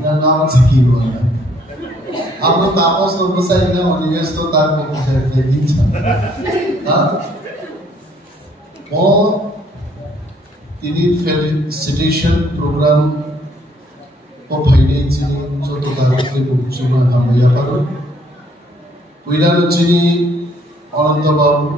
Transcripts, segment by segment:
nama sekian orang. Apa tapas tu besar ini orang tu tak boleh jadi macam. Oh, ini felicitation program pembayaran ini contoh dari bukan kami ya baru. Wilayah ini orang tua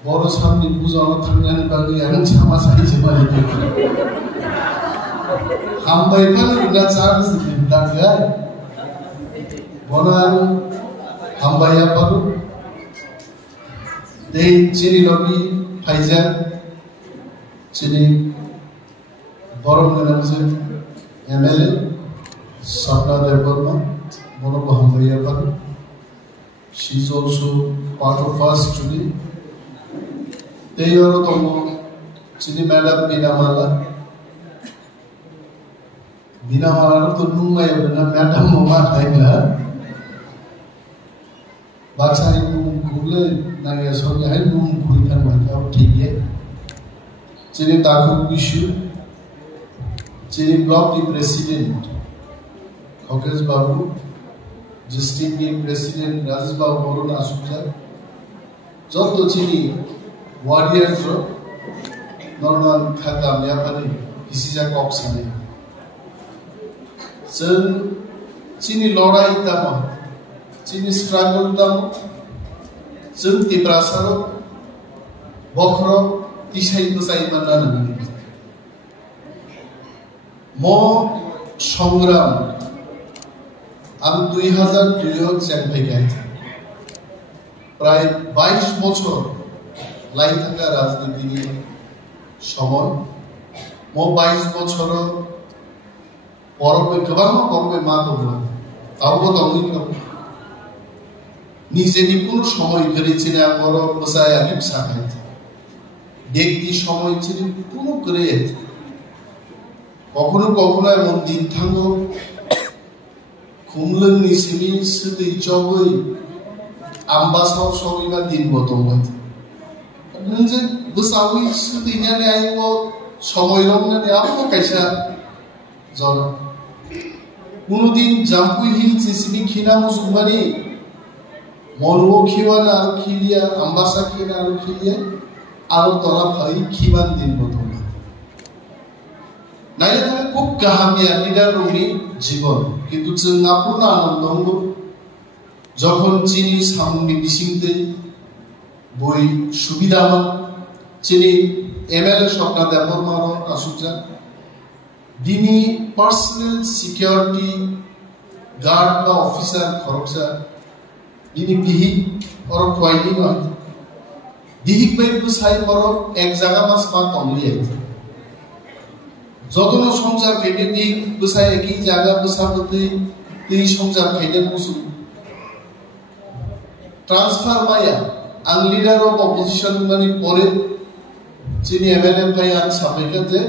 baru sambil bukan orang bagi yang sama saja cuma itu. Kami kan tidak sahaja sedikit ya. Orang kami ya baru. Deh ciri lagi Faizal, ciri baru mengenai MLA, Sapna Devarma, one of Hambaya Baru. She is also part of us today. They are also ciri Madam Binamala. Binamala tu nungai benar Madam Muhammad Taimlah. Bahasa itu Google nanya soalnya hari nung kuitan macam ठीक है चीनी ताकू विशु चीनी block की president खॉकेस बाबू district की president Rajesh बाबू बोलो ना सुझा जब तो चीनी वारियर जो नॉर्मल खाता या पनी किसी जगह ऑक्सन है चीनी लड़ाई तमा चीनी स्ट्रगल तमा जों तिब्रासारो बखरो तिसाई बसाई मानना नंगे मो संग्राम आम 2002 चैंपियन गए थे प्राय 22 बছর लाई थाका राजनीति निये समय मो 22 বছর परमे गोबां गंबे मा दंमोन तावबो दंमोन নিজেরই কোন সময় করেছি না বড় বসায় আলিপ সাহায্য দেখতি সময় ছিল কোন করে কখনো কখনো এমন দিন থাঙ্গো খুমলং নিসিমি সুদি জবই আম্বাসাও সবিনা দিন বতমত নজে বসাউই সুদি নানে আইবো সময় রং নানে আপো কাইসা জন কোনদিন জাম্পুই হিল সিসিমি খিনা মুসুমানি মনও খিওয়ান আর খিলিয়া আম্বাসা কিনা আর খিলিয়া আর তলা ভাই খিবান দিন প্রথম নাই তাহলে খুব কাহামিয়া লিডার রুমি জীবন কিন্তু চিন্নাপূর্ণ আনন্দ যখন চিনি সামনে বিসিংতে বই সুবিধামান চিনি এমএলএ স্বপ্না দেববর্মার আসুজা দিনী পার্সোনাল সিকিউরিটি গার্ড বা অফিসার খরচা ini bihik orang kuaini mah bihik baik busai orang ek jaga mas mat omli aja jodoh সংসার কেটে bihik busai একই জায়গা বসাবতে এই সংসার কেটে মুসু ট্রান্সফার মায়া আং লিডার অফ অপোজিশন মানে পরে যিনি এমএলএ ভাই আর সাপেক্ষে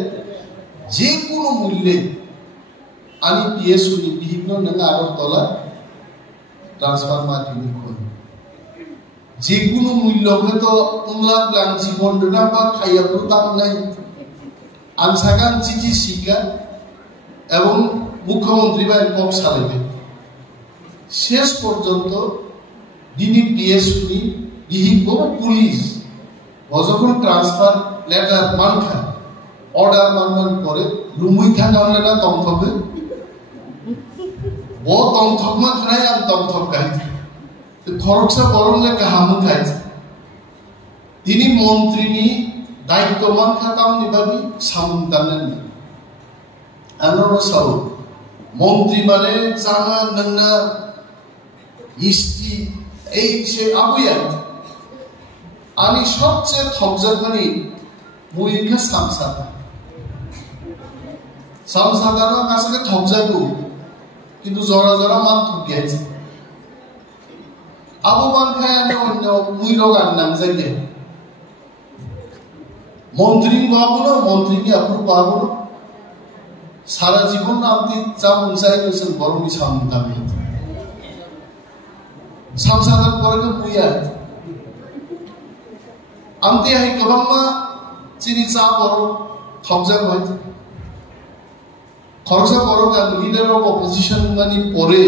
যে কোনো মূল্যে আমি পিএসউনি bihik না আরো তলা ट्रांसफार मार्केटिंग खोल जेकुनु मूल्य में तो उमला प्लान जीवन डना बा खाया पुताम नहीं आंसागान चिची सिका एवं मुख्यमंत्री बा एक साले शेष पर्यंत दिनी पीएसउनी बिहिबो पुलिस যখন ট্রান্সফার লেটার মানখা অর্ডার মানমান পরে রুমুই থাকা হলে না তমথবে वो तंथक में खराय आम तंथक गाइছে तो खरकसा बरंले काहामु गाइছে তিনি মন্ত্রীনি দায়িত্বমান খাতাম নিবাবি সামন্তানেন আনোর সাউ মন্ত্রী মানে জানা নন্না মিষ্টি এই সে আবুয়া আমি সবচেয়ে থকজানি মুইকা সামসাদা সামসাদার কাছে থকজাবু কিন্তু জরা জরা মান থুকিয়াছে আবু বানখায়ানে অন্য মুইরগার নাম যাইতে মন্ত্রী বাবুনো মন্ত্রীকে আপু বাবুনো সারা জীবন আপনি যা মনসাই গেছেন বড়মি সামদামি সামসাদার পরে বুইয়া আমতে হাই কবাম্মা চিনি চা বড় থবজার হইতে খরচা বড় গান লিডার অফ অপোজিশন মানে পরে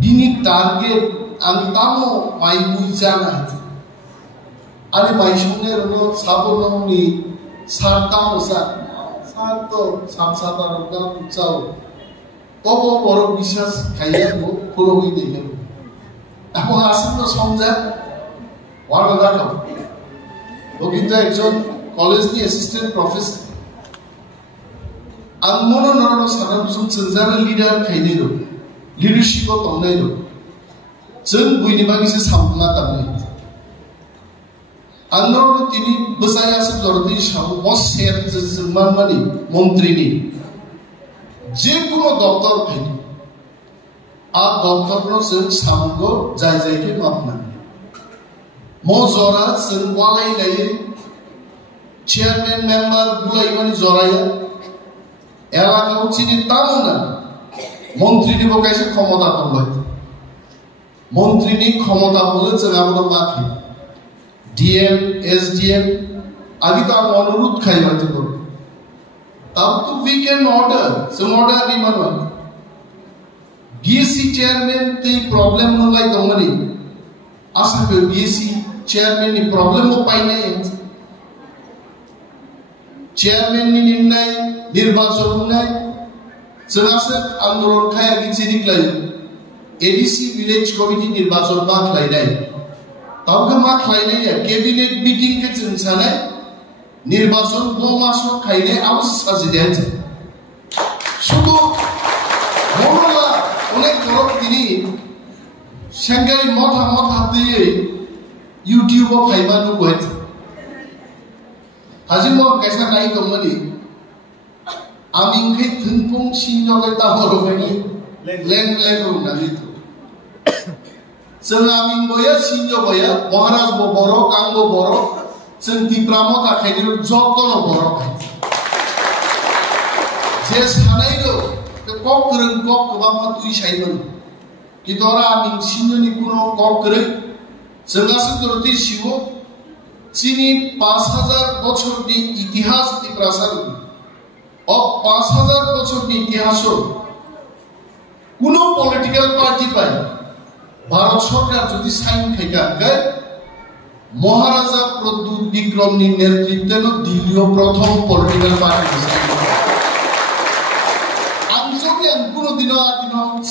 বিনি target ang tamo may buijana ani may sungge ro sabon ni sartamo sa sarto samsata ro chao tobo boro বিশ্বাস খাইয়া গো পুরো হই দেখে এখন আসেন তো সমঝা ওয়ার কথা কও ও কিন্তু একজন college ni assistant professor ang mono noro saram sung senjara leader khaini ro leadership of tongnai ro जों बयनिबागैसो सामना दामनाय आंनाव तिनि बसायासो जरदि समस्या जमानमानि मन्त्रिनि जेकुनो दफ्तर फायनि आ दफ्तरनो जों सामगो जाय जायके मापना मजरा जों वालाय लायो चेयारमेन मेम्बार बुलायमानि जराया एलाकाव चिनि तामुना मन्त्रिनि बकायसो क्षमता दंबाय মন্ত্রীনি ক্ষমতা বলে যে আমরা মাখি ডিএম এসডিএম আগে তো আমরা অনুরোধ খাই হয়তো করব তাও তো উই ক্যান অর্ডার সম অর্ডার নি মানো বিএসসি চেয়ারম্যান তে প্রবলেম নলাই দমনি আশা করি বিএসসি চেয়ারম্যান নি প্রবলেম ও পাই নাই চেয়ারম্যান নি নির্ণয় নির্বাচন নাই जोंहासो आंदोलन खाया गिनसे दिखलाय एडीसी विलेज कमिटी निर्वाचन मा खालायनाय तावखो मा खालायनाय कैबिनेट मीटिंग के जों सानाय निर्वाचन बमासो खायनाय आव साजिदाय शुधु बरला अनेक बरक दिनि सेंगारि मथा मथा दियै यूट्यूब आव फायबानो गयत हाजिम कैसा नाय दमनि आमिंखै थुनफुं सिनजगै ताहरबायनि लें लें रुनानै जों आमिं बया सिनजो बया महाराज बो बरो कांगो बरो जों दिप्रामो थाखायनि जतन बरो जे सानायलो कक गोरों कक गोबां तुइ सायमोन कितरा आमिं सिनजोनि कुनो कक गोरों जोंहासो दरति शिव चिनि 5000 বছরनि इतिहास दिप्रासार और 5000 বছরनि इतिहास কোনো পলিটিক্যাল পার্টি পাই ভারত সরকার যদি সাইন খাইকা মহারাজা প্রদ্যুৎ বিক্রমনি নেতৃত্বে দিল্লীয় প্রথম পলিটিক্যাল পার্টি আমি কোনো দিন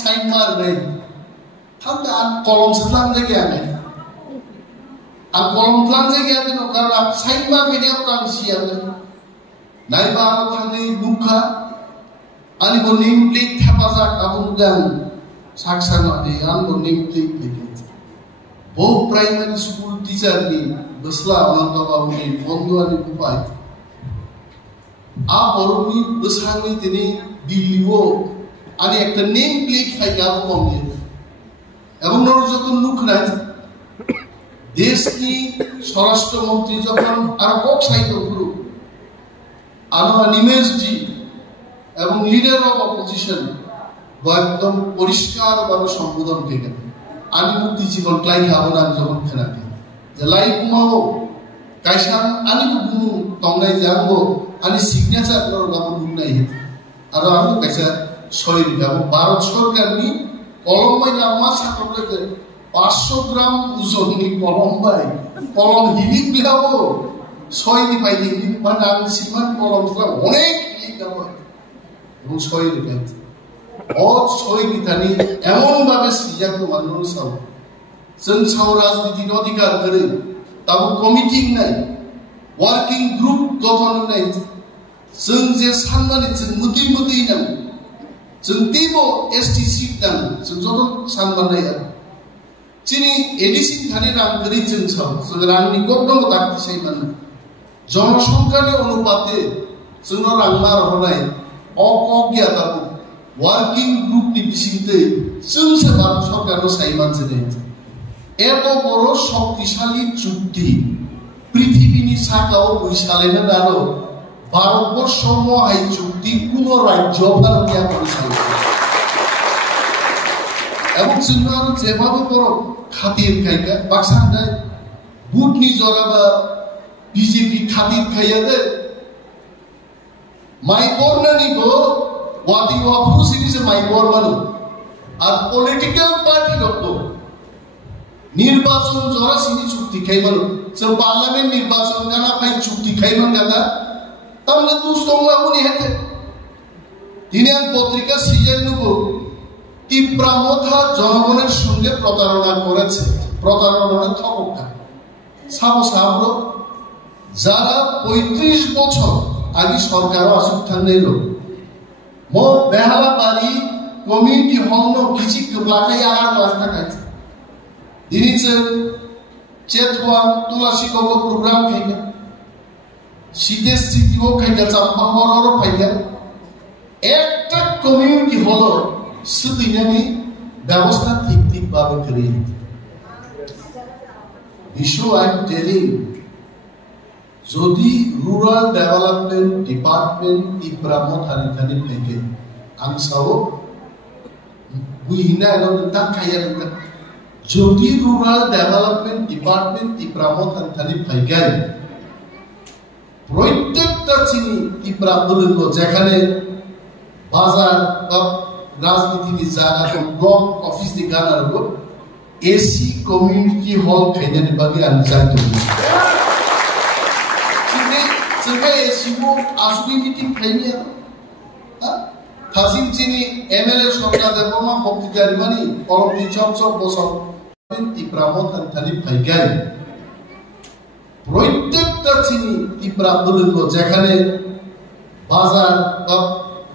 সাইন মার নেই থাকতে আর কলম সালাম জায়গায় আনে আর কলম সালাম জায়গায় আনে কারণ সাইন মা কেনিয়া কাংসি আনে নাইবা আমার থাকলে মুখা ani bo name plate thapajak abun gan saksana de an bo name plate leke bo primary school teacher ni basla ananda babu ni bondhu ani upai a boroni basrangi tini dilliwo ani ekta name plate phaika bomni ebong nor joton luk na desh ni স্বরাষ্ট্র মন্ত্রী যখন আর cock সাইতো গুরু আনো নিমেশ জি এবং leader of opposition একদম পরিষ্কার ভাবে সম্বোধন করে আমি মুক্তি জীবন ক্লাই খাবো না যখন খেলাতে যে লাই কুমাও কাইসান আমি তো গুরু তংনাই যাবো আমি সিগনেচার করার বাবু গুনাই আর আমি কাইসা শরীর গাবো ভারত সরকার নি কলম্বাই নামা সাকলে 500 গ্রাম ওজন নি কলম্বাই কলম হিলিক লাবো ছয়নি পাইনি মানে আমি সিমান কলম অনেক হিলিক গাবো এবং ছয় লিখেন অত ছয় লিখানি এমন ভাবে সিজাকে মানুষ সাও जों साव राजनीति अधिकार करे ताबो कमिटि নাই ওয়ার্কিং গ্রুপ গঠন নাই जों जे सानमानि जों मुति मुति नाम जों दिबो एसटीसी नाम जों जत सानमानाय चिनि एडिसि थानि रां गरि जों साव जों रांनि गबदं दाक्ति सायमान जनसंख्यानि अनुपाते जों रां मार हरनाय অজ্ঞাতা ওয়ার্কিং গ্রুপ নি বিসিতে जोंसो भारत सरकारनो सायमान जेने এত বড় শক্তিশালী চুক্তি পৃথিবীনি সাকাও বৈশালেনা দারো ভারতবর্ষ মহাই চুক্তি কোন রাজ্য ভারতীয় করেছিল এবং जोंना যেভাবে বড় খাতির খাইকা বাক্সান্ডা বুটনি জরাবা বিজেপি খাতির খাইয়া দে মাই বর্ণানি গো party wapu sini se mai bor manu আর পলিটিক্যাল পার্টি রক্ত নির্বাচন জরা সিনি চুক্তি খাইমান সে পার্লামেন্ট নির্বাচন গানা পাই চুক্তি খাইমান গানা তাহলে দুস্তমলা উনি হেতে তিনি এক পত্রিকা সিজন নেব তীব্রামথা জনগণের সঙ্গে প্রতারণা করেছে প্রতারণার থককা সাবো সাবরো যারা ৩৫ বছর আগে সরকারও আসুক থাকলেন মো বেহালা বাড়ি কমিউনিটি হল কিছু লাখাই আর মাস থাকাইছে দিনিছে চেতওয়া তুলাসী কব প্রোগ্রাম খাইগা শীতের স্থিতিও খাইগা চাম্পা হরও খাইগা একটা কমিউনিটি হল সুদিনানি ব্যবস্থা ঠিক ঠিক ভাবে করে ইস্যু আই এম টেলিং যদি রুরাল ডেভেলপমেন্ট ডিপার্টমেন্ট তীব্রামত হারিখানি থেকে আংসাও বুঝিনা এরকম খাইয়া যদি রুরাল ডেভেলপমেন্ট ডিপার্টমেন্ট তীব্রামত হারিখানি ফাইগাই প্রত্যেকটা চিনি তীব্রামত যেখানে বাজার বা রাজনীতির জায়গা ব্লক অফিস দি গানার এসি কমিউনিটি হল খাইনানি বাকি আমি চাইতো जोंहा एसिबो आसुनि मिटिं खायनिया थासिं चिनि एमएलए सरकार देबमा बक्तियारि मानि कलमनि चप बसर তীব্রামত थानि फाइगाय প্রত্যেকটা চিনি তীব্রামত যেখানে বাজার বা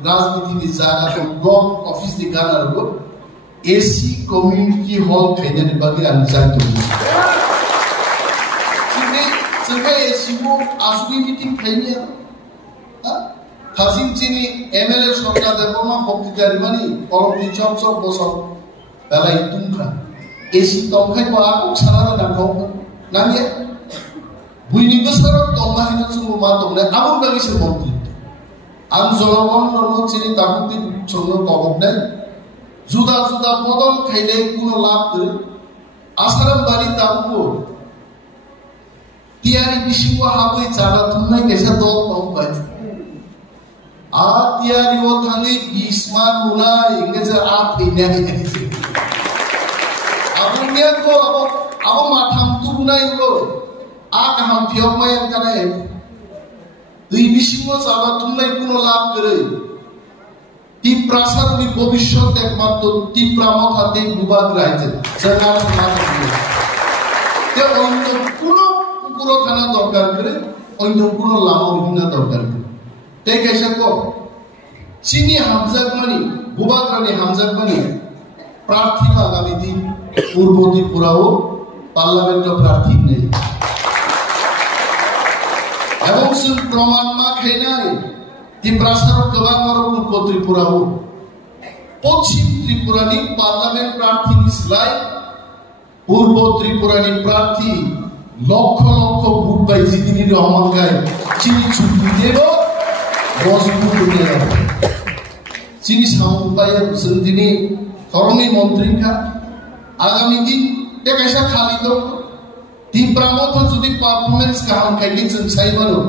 রাজনীতির জায়গা ব্লক অফিস দি গানার এসি কমিউনিটি হল খাইনানি বাকি আমি চাইতো जोंहा एसिबो आसुनि मिटिं खायनिया थासिं चिनि एमएलए सरकार देबमा बक्तियारि मानि कलमनि चप बसर बेलाय तुमखा एसि तंखाय बाको सारा नांगौ नांगे बुइनि बोसोराव दंबाहिना जों मा दंना आबुं बागिसो मन्त्रि आं जनगण रनो चिनि दाबुति संनो गबनाय जुदा जुदा बदल खायले कोनो लाभ गरे आसाराम बारि दाबु tiari bisiwa habui cara tunai kaisa dol pampai a tiari o thangi bisman mulai ingeja a thine abunya ko abo matham tunai lo a kaham phiok mai kanai dui bisiwa cara tunai kuno লাভ করে তীব্রাসারনি ভবিষ্যৎ একমাত্র তীব্রামত হাতে বুবাদ রাইতে জানার মাধ্যমে তে অন্য কোনো পুরো খানা দরকার করে অন্য কোনো লাভ অভিনা দরকার করে তাই কেসা কো চিনি হামজাক মানি বুবাগ্রানি হামজাক মানি প্রার্থী আগামী দিন পূর্ব ত্রিপুরাও পার্লামেন্ট প্রার্থী নেই এবং जों প্রমাণ মা খাইনাই তীব্রাসার গোবাং আর পূর্ব ত্রিপুরাও পশ্চিম ত্রিপুরানি পার্লামেন্ট প্রার্থী নিসলাই পূর্ব ত্রিপুরানি প্রার্থী লক্ষ লক্ষ ভোট পাই জিতিনি রহমান গায় চিনি ছুটি দেব মজবুত হয়ে যাবে চিনি সামুপায় তিনি ধর্মী মন্ত্রীকা আগামী দিন দেখাইসা খালি তো তীব্রামত যদি পারফরমেন্স কাহাম খাইকে जों চাইবানো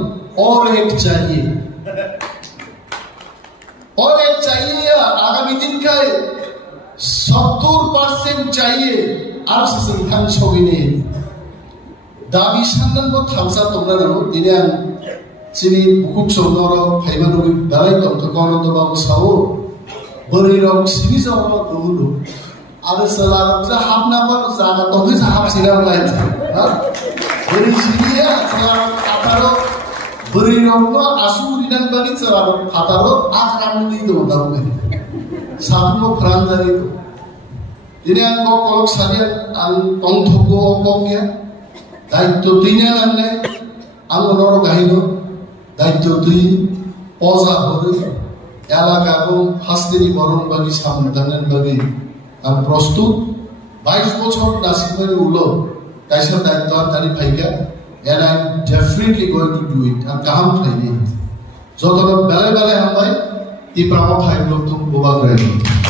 और एक चाहिए आगामी दिन का 70% चाहिए আর जों थां सबिने दाबि साननांगौ थामसा दंनांगौ दिनै आं चिनि बुकुक सौनराव फाइबानुगि दालाय दंतकानन्द बाबु सावो बोरैराव सिनि जावो दंदो आरो सलारजा हाबनाबा जागा दंगे हाबसिना लाइन हा बोरै सिनिया सलार काटारो बोरैरावनो आसुरिनान बानि सलार काटारो आख्रामनि दंदाबो साबनो फ्रानजारि दिनै आं कलक सानिया आं दंथगो गंगे दायित्व तुइना नांने आं नर गाहिनो दायित्व तुइ पजा हरो एलाकाखौ हास्तेनि बरन बागि सामदांनान बागि आं प्रस्तुत 22 বছর दासिमबो उलो कायसा दायित्व तानि फाइगा and I'm definitely going to do it आं गाहाम फाइने जतन बेले बेले हामबाय ती प्रामा फाइब्लो तुम बोबाग्राय